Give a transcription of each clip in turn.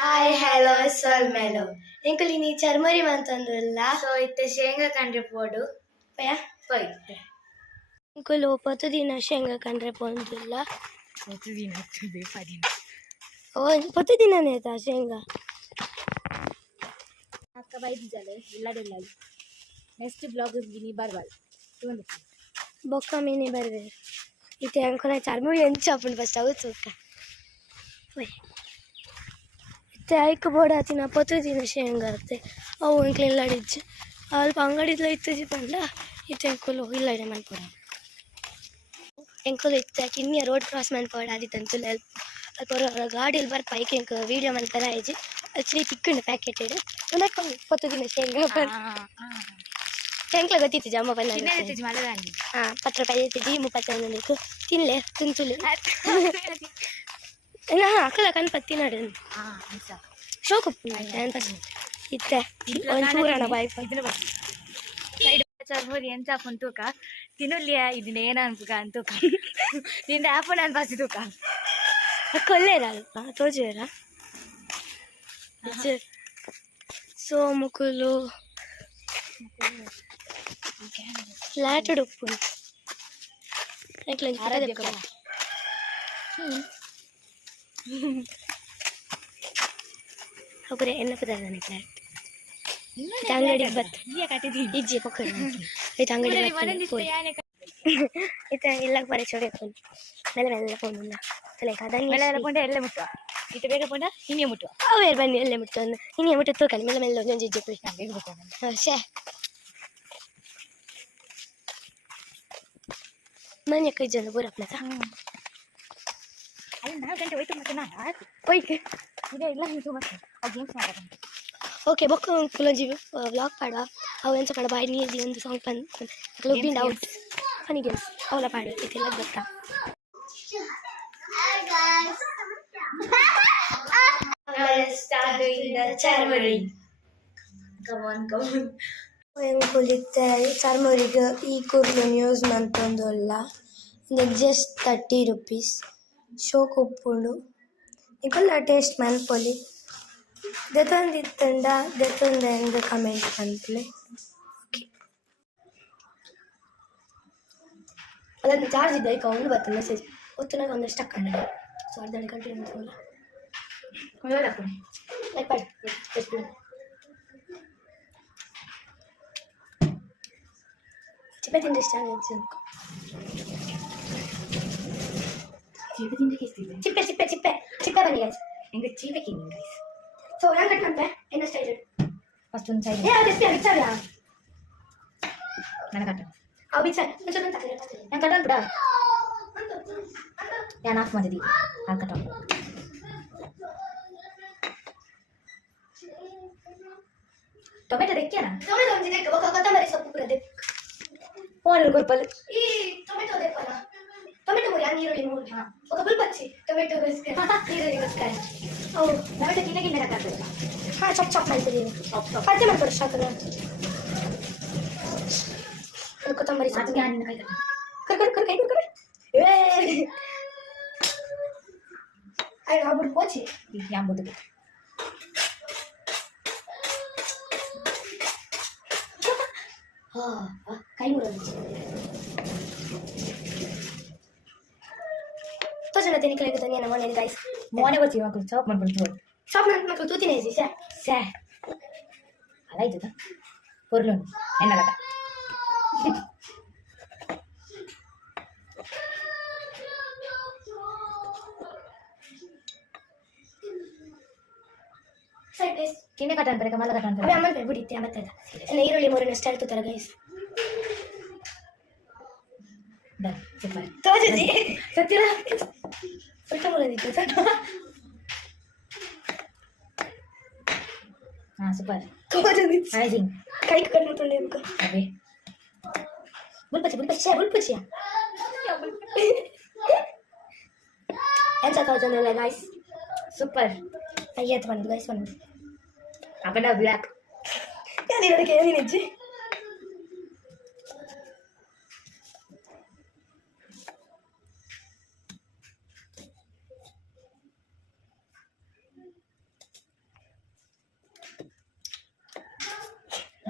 Hi hello ಸೊಲ್ಮೆಲು ಎಂಕುಲು ನೀ ಚರ್ಮರಿ ಮಂತಂದುಲ್ಲ ಸೊ ಇತ್ತೆ ಶೇಂಗಾ ಕಂಡ್ರೆ ಪೋಡು ಪಯ ಪೈ ಎಂಕುಲು ಪತ್ತು ದಿನ ಶೇಂಗಾ ಕಂಡ್ರೆ ಪೋಂದುಲ್ಲ ಪತ್ತು ದಿನ ಆಗ್ತದೆ 10 ದಿನ ಪತ್ತು ದಿನನೇ ಆಯ್ತಾ ಶೇಂಗಾ ಅಕ್ಕ ಬೈದಿದ್ದಾಳೆ ಇಲ್ಲಡಿಲ್ಲ ನೆಕ್ಸ್ಟ್ ಬ್ಲಾಗ್ ಗಿನಿ ಬರ್ಬಾಲ್ ಒಂದು ಬೊಕ್ಕ ಮೀನಿ ಬರ್ವೆ ಇತ್ತೆ ಅಂಕುಲ ಚರ್ಮರಿ ಎಂಚ ಅಪ್ಪನ ಫಸ್ಟ್ ಅವು ಚೂಕ ಇತ್ತೆ ಐಕ್ ಬೋಡ ಆತಿನ ಪತ್ತು ದಿನ ಶೇಂಗಾ ಇರುತ್ತೆ ಅವು ಎಂಕ್ಲು ಇಲ್ಲಡಿಜ್ಜು ಅಲ್ಪ ಅಂಗಡಿದ್ಲ ಇತ್ತಜಿ ಪಂಡ ಇತ್ತೆ ಎಂಕುಲು ಇಲ್ಲಡೆ ಮನ್ಪೊಡ ಎಂಕುಲು ಇತ್ತೆ ಕಿನ್ನಿಯ ರೋಡ್ ಕ್ರಾಸ್ ಮನ್ಪೊಡ ಆದಿತ್ತಂತುಲು ಅಲ್ಪ ಗಾಡಿಯಲ್ಲಿ ಬರ್ಪ ಐಕೆ ಎಂಕ್ ವೀಡಿಯೋ ಮನ್ಪರ ಆಯ್ಜಿ ಆಕ್ಚುಲಿ ತಿಕ್ಕುಂಡು ಪ್ಯಾಕೆಟ್ ಇಡು ಉನಕ್ಕ ಪತ್ತು ದಿನ ಶೇಂಗಾ ಬಂದು ಎಂಕ್ಲ ಗೊತ್ತಿತ್ತು ಅಮ್ಮ ಬಂದ ಪತ್ತು ರೂಪಾಯಿ ಐತಿದ್ದಿ 31 ತಿನ್ಲೆ ತುಂತುಲು ಅಕ್ಕಲ ಕನ್ಪತ್ತಿ ನಡು ಶೋಕ ಇತ್ತೆ ಒಂಚೂರಣ ಬಾಯ್ ಚರ್ಮರಿ ಎಂಚ ಆಪನ್ ತೂಕ ತಿನ್ನುಲಿಯ ಇದನ್ನ ಏನ ಅನ್ಪುಗ ಅಂತೂಕ ನಿಂದ ಆಪನ್ ಅನ್ಪಾಸಿ ತೂಕ ಕೊಲ್ಲೇರಲ್ಪ ತೋಜೇರ ಸೋಮುಕುಲು ಲಾಟುಡು ಉಪ್ಪು ಒಬ್ಬರೇ ಎನ್ನ ಪದಾರ್ಥ ಫ್ಲಾಟ್ ಅಂಗಡಿ ಬತ್ ಇಜ್ಜಿ ಪಕ್ಕ ಆಯ್ತು ಅಂಗಡಿ ಇತ್ತ ಎಲ್ಲ ಬರೀ ಚೋಡಿ ಹಾಕೊಂಡು ಮೇಲೆ ಮೇಲೆ ಫೋನ್ ತಲೆ ಪೊಂಡ ಎಲ್ಲ ಮುಟ್ಟುವ ಇಟ್ಟು ಬೇರೆ ಪೊಂಡ ಹಿಂಗೆ ಮುಟ್ಟುವ ಅವೇರು ಬನ್ನಿ ಎಲ್ಲೇ ಮುಟ್ಟು ಹಿಂಗೆ ಮುಟ್ಟು ತೂಕಂಡು ಮೇಲೆ ಮೇಲೆ ಒಂದೊಂದು ಇಜ್ಜಿ ಪುರಿ ಶೇ ಮನೆ ಕೈ ಜನ ಬೂರಪ್ಪ ಅಲ್ಲಿ 4 ಗಂಟೆ ಹೋಯ್ತು ಮತ್ತೆ ನಾನು ಹೋಯ್ಕೆ ಇದೇ ಇಲ್ಲ ಹಿಂಗೆ ಮತ್ತೆ ಆ ಗೇಮ್ಸ್ ಮಾಡೋದು ಓಕೆ ಬೊಕ್ಕ ಫುಲ್ಲಂಜಿ ವ್ಲಾಗ್ ಪಾಡ ಅವು ಎಂಚ ಕಡ ಬಾಯಿ ನೀರ್ದಿ ಒಂದು ಸಾಂಗ್ ಪನ್ ಬಿಂಡ್ ಔಟ್ ಫನಿ ಗೇಮ್ಸ್ ಅವಳ ಪಾಡು ಇದೆಲ್ಲ ಗೊತ್ತಾ ಎಂಕುಲಿತ್ತೆ ಚರ್ಮರಿಗೆ ಈ ಕೂದಲು ಯೂಸ್ ಮಂತೊಂದುಲ್ಲ ಜಸ್ಟ್ 30 rupees ಶೋಕ್ ಉಪ್ಪುಂಡು ಇಂಕೊಲ್ಲ ಟೇಸ್ಟ್ ಮನ್ಪೊಲಿ ದೆತೊಂದಿತ್ತಂಡ ದೆತೊಂದ ಎಂದು ಕಮೆಂಟ್ ಮನ್ಪುಲೆ ಓಕೆ ಅದನ್ನು ಚಾರ್ಜ್ ಇದ್ದ ಈಗ ಒಂದು ಬರ್ತದೆ ಮೆಸೇಜ್ ಒತ್ತುನಾಗ ಒಂದಷ್ಟು ಹಾಕೊಂಡೆ ಸೊ ಅರ್ಧ ಗಂಟೆ ನಿಂತ್ಕೊಳ್ಳ ಲೈಕ್ ಮಾಡಿ ಚಿಪ್ಪೆ ತಿಂದ್ರೆ ಇಷ್ಟ ಆಗುತ್ತೆ ಚಿಪ್ಪೆ ಚಿಪ್ಪೆ ಚಿಪ್ಪೆ ಚಿಪ್ಪೆ ಬನ್ನಿ ಗೈಸ್ ಹಿಂಗೆ ಚೀಪೆ ಕಿಂಗ್ ಗೈಸ್ ಸೊ ನಾನು ಕಟ್ ಮಾಡ್ತೆ ಏನು ಸ್ಟೈಲ್ ಫಸ್ಟ್ ಒಂದು ಸೈಡ್ ಬಿಚ್ಚಾರ ನನ್ನ ಕಟ್ಟ ಅವು ಬಿಚ್ಚಾರ ನಾನು ಕಟ್ಟ ಬಿಡ ನಾನು ಆಫ್ ಮಾಡಿದ್ದಿ ಆ ಕಟ್ಟ ಟೊಮೆಟೊ ತೆಕ್ಕ್ಯಾನ ಟೊಮೆಟೊ ಒಂದು ಇದಕ್ಕೆ ಕೊತ್ತಂಬರಿ ಸೊಪ್ಪು ಕೂಡ ಅದಕ್ಕೆ ಫೋನ್ ಗ್ರೂಪಲ್ಲಿ ಈ ಟೊಮೆಟೊ ಅದಕ್ಕಲ್ಲ ಟೊಮೆಟೊ ಮುರಿ ಆ ನೀರುಳ್ಳಿ ಮೂರು ఒక పులుపు వచ్చి ಟೊಮೆಟೊಗೋಸ್ಕರ ನೀರುಳ್ಳಿಗೋಸ್ಕರ ಹೌದು ಟೊಮೆಟೊ ಗಿನ್ನ ಗಿನ್ನ ಹಾಕ್ತದೆ ಹಾಂ ಚಾಪ್ ಚಾಪ್ ಮಾಡ್ತಿದ್ದೀನಿ ಕಡಿಮೆ ಮಾಡ್ಕೊಡು ಶಾಕಲ್ಲ ಅದು ಕೊತ್ತಂಬರಿ ಅದು ನಿನ್ನ ಕೈ ಕಟ್ಟ ಕರ್ ಕೈ ಕರ್ ಆಗ್ಬಿಟ್ಟು ಪೋಚಿ ಯಾಂಬುದು ಕೈ ಮುರೋದು ತೋಜನ ತೆನಿಕಲಿಗೆ ತಂದಿಯ ನಮ್ಮ ಮನೇಲಿ ಗೈಸ್ ಮೋನೆ ಗೊತ್ತಿ ಮಕ್ಕಳು ಚಾಪ್ ಮಾಡ್ಬಿಡ್ತು ಶಾಪ್ ನನ್ನ ಮಕ್ಕಳು ತೂತಿನೇ ಇಸಿ ಸ್ಯಾ ಅಲ್ಲ ಇದ್ದದ ಪೊರ್ಲು ಎನ್ನಲಕ ಸರಿ ಪ್ಲೀಸ್ ಕಿನ್ನೆ ಕಟ್ಟ ಅಂತಾರೆ ಕಮಲ ಕಟ್ಟ ಅಂತಾರೆ ಅದೇ ಅಮ್ಮನ ಬಿಡಿತ್ತೆ ಮತ್ತೆ ಎಲ್ಲ ಈರುಳ್ಳಿ ಮೂರನ್ನ ಎಷ್ಟು ಹೇಳ್ತಾರೆ ಗೈಸ್ ಡನ್ ಸೂಪರ್ ತೋಜಿ ಸತ್ತಿರ ಸ್ವಲ್ಪ ಮೂಲದಿತ್ತು ಹಾಂ ಸೂಪರ್ ತೋಜಿ ಅಮೇಜಿಂಗ್ ಕೈ ಕಟ್ ಮಾಡ್ಕೊಂಡೆ ಇರ್ಬೇಕು ಅದೇ ಬುಲ್ಪಚ್ಚಿಯ ಎಂತ ತೋಜನಲ್ಲ ಗೈಸ್ ಸೂಪರ್ ಅಯ್ಯತ್ ಬಂದು ಗೈಸ್ ಬಂದು ಅಪ್ಪನ ಬ್ಲ್ಯಾಕ್ ನಾನು ಇವರಿಗೆ ಏನಿಜ್ಜಿ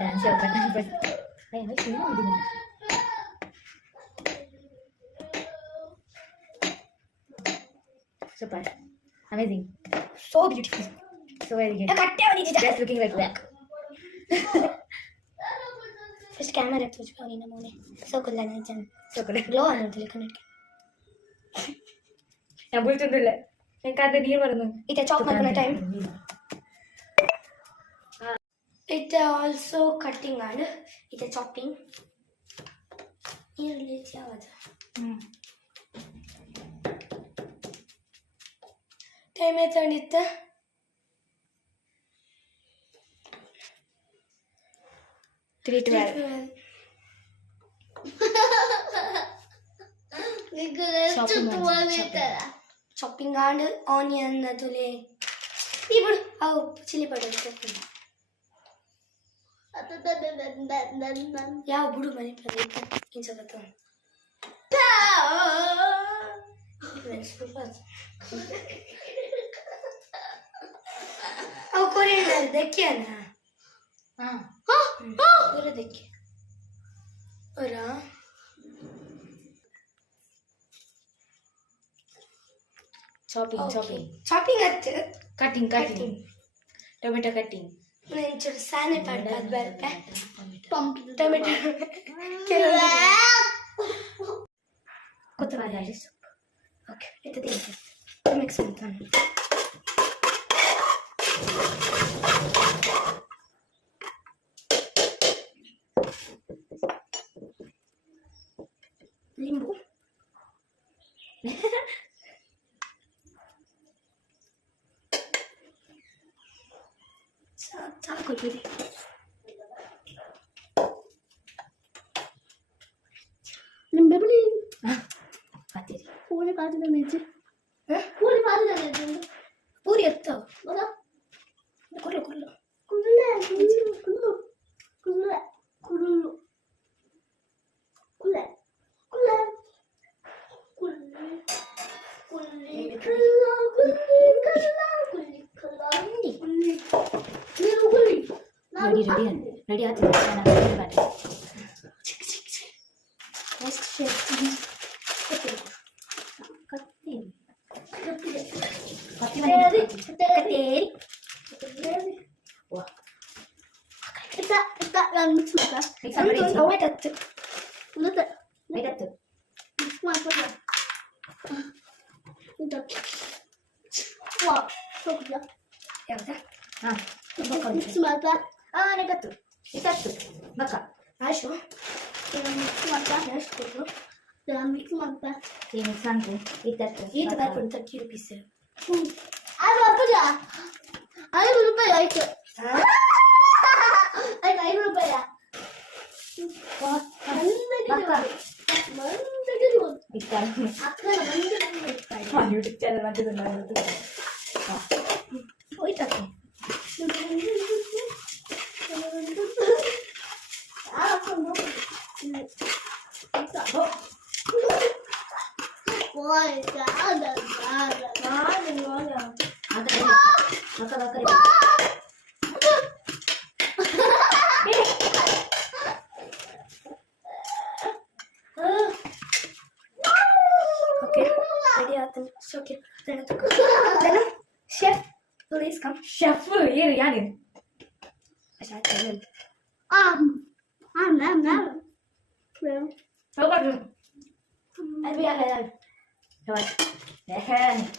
dance super amazing So beautiful. So very good ಕಟ್ಟೆ ಬಂದಿದ್ದೆ. Just looking like back first camera ತೋರಿಸ್ಕೊ ನಿನ್ನ ಮನೆ. ಸೊ ಕುಲ್ಲ ನಾನು ಚೆಂದ. ಸೊ ಕಡೆ ಗ್ಲೋ ಅನ್ನೋದಿಲ್ಲ ಕನ್ನಡಕ್ಕೆ. ഞാൻ പോയിട്ടൊന്നുമില്ല എനിക്കത് നീ പറഞ്ഞു ഇത് ചോപ്പ് ಮಾಡ್ಕೊಳ್ಳೋ ಟೈಮ್. ഇത് ಆಲ್ಸೋ ಕಟ್ಟಿಂಗ್ ആണ്. ഇത് ചോപ്പിಂಗ್. ಇಲ್ಲಿ ಯಾವುದು? ಟೈಮ್ ಎತ್ತಂಡಿತ್ತು. 3:12 ಶಾಪಿಂಗ್ ಆಂಡ್ ಆನಿಯನ್ ಅದುಲೆ ಈ ಬಿಡು ಅವು ಚಿಲ್ಲಿ ಪೌಡರ್ ಯಾವ ಬಿಡು ಮನೆ ಇನ್ಸಕತ್ತ ಅವು ಕೊರಿಯಂಡರ್ ದಕ್ಕಿಯನ पूरा देखिए और chopping chopping chopping अच्छे cutting cutting tomato cutting నేను చూడు సానే పడ్డది బెల్పే టొమాటో కొత్తవాళ్ళ సూప్ ఓకే ఇది తీసి మిక్స్ ಮಾಡ್ತಾನೆ limbu ಸಾಕು ಬಿಡಿ ಲಿಂಬೆ ಬಿಡಿ ಕಾತಿರಿ ಪೂರಿ ಕಾತಿದ ಮೇಜಿ ಪೂರಿ ಕಾತಿದ ಮೇಜಿ ಪೂರಿ ಎತ್ತೋ ಬರ ಕುರ್ಲು ಕುರ್ಲು ಕುರ್ಲೆ ಕುರ್ಲು ಕುರ್ಲೆ ಕುರ್ಲು ಕುರ್ಲೆ ready ಆಯ್ತು ಬಕ್ಕ ಆಶು ಮಿಕ್ಸ್ ಮಾಡ್ತಾ ಮಿಕ್ಸ್ ಮಾಡ್ತಾ ಮಿಕ್ಸ್ ಅಂತ ಇತ್ತತ್ತು ಈತ ಬರ್ಕೊಂಡು 30 ರೂಪೀಸ್ ಅದು ಅಪ್ಪಜ 5 ರೂಪಾಯಿ ಆಯ್ತು ಆಯ್ತು 5 ರೂಪಾಯಿ ಯೂಟ್ಯೂಬ್ ಚಾನಲ್ ಮಾಡ್ತಿದ್ದೆ ಹೋಯ್ತಕ್ಕೆ Okay, ready ಆಯ್ತು. Okay, then chef, please come. Chef ಏನು ಯಾರು ಹೋಗ್ಬಾರ್ದು And we are alive.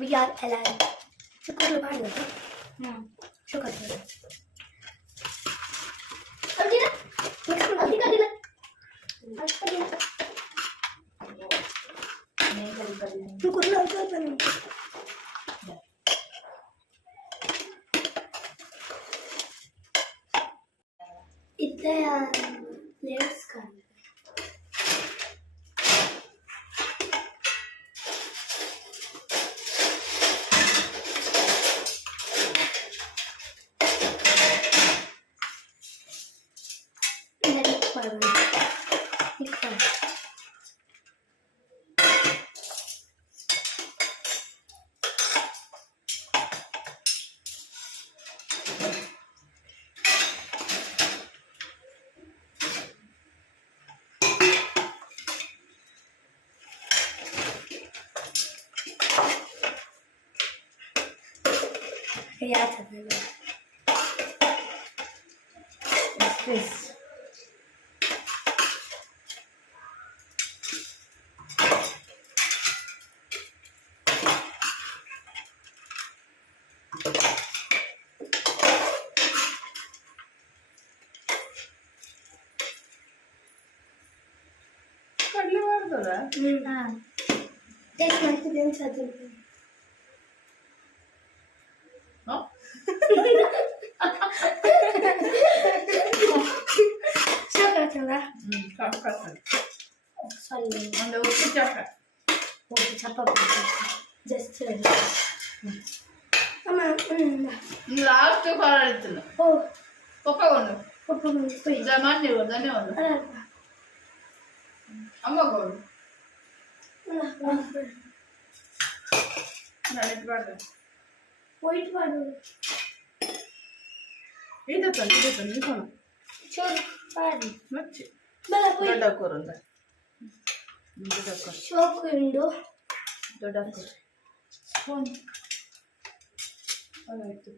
We are alive. ಶುಕ್ರವಾರ ಮಾಡಿದ್ರು. ಶುಕ್ರವಾರ. ಅದಿನ? ಅದಿನ. ಶುಕ್ರವಾರ ಅಂತ ನಾನು. ಇತ್ತೆ ಲೇಯರ್ಸ್ ಕಾಣ. ಯಾತದಲ್ಲ ಎಕ್ಸ್ಪ್ರೆಸ್ ಕಡಲೆ ಮಾಡ್ದಲ್ಲ ಟೇಸ್ಟ್ ಮಾಡ್ತಿದ್ದೆ ಅನ್ಸತ್ತೆ ಸಾಕಾಗ್ತದ ಸಾರಿ ಒಂದು ಉಪ್ಪು ಚಾಕ ಓಕೆ ಚಪಾತಿ ಜಸ್ಟ್ ಅಮ್ಮ ಲಾಸ್ಟ್ ಕಾಲ ಇತ್ತು ಓ ಪಪ್ಪ ಒಂದು ಪಪ್ಪ ಬಂದು ಕೊಯ್ ಜಮಾನ್ಯ ಧನ್ಯ ಒಂದು ಅಮ್ಮ ಗೋಡು ನಡೆಸಬಾರ್ದು ವೈಟ್ ಮಾಡು ಇದಕ್ಕೆ ನಿಲ್ಸೋಣ ಚೂರು ಮಾಡಿ ಮಚ್ಚಿ ಬಲ ಕೊಯ್ ದೊಡ್ಡ ಕೂರು ಅಂತ ದೊಡ್ಡ ಶೋಕು ಉಂಡು ದೊಡ್ಡ ಕೂರು ಆಯ್ತು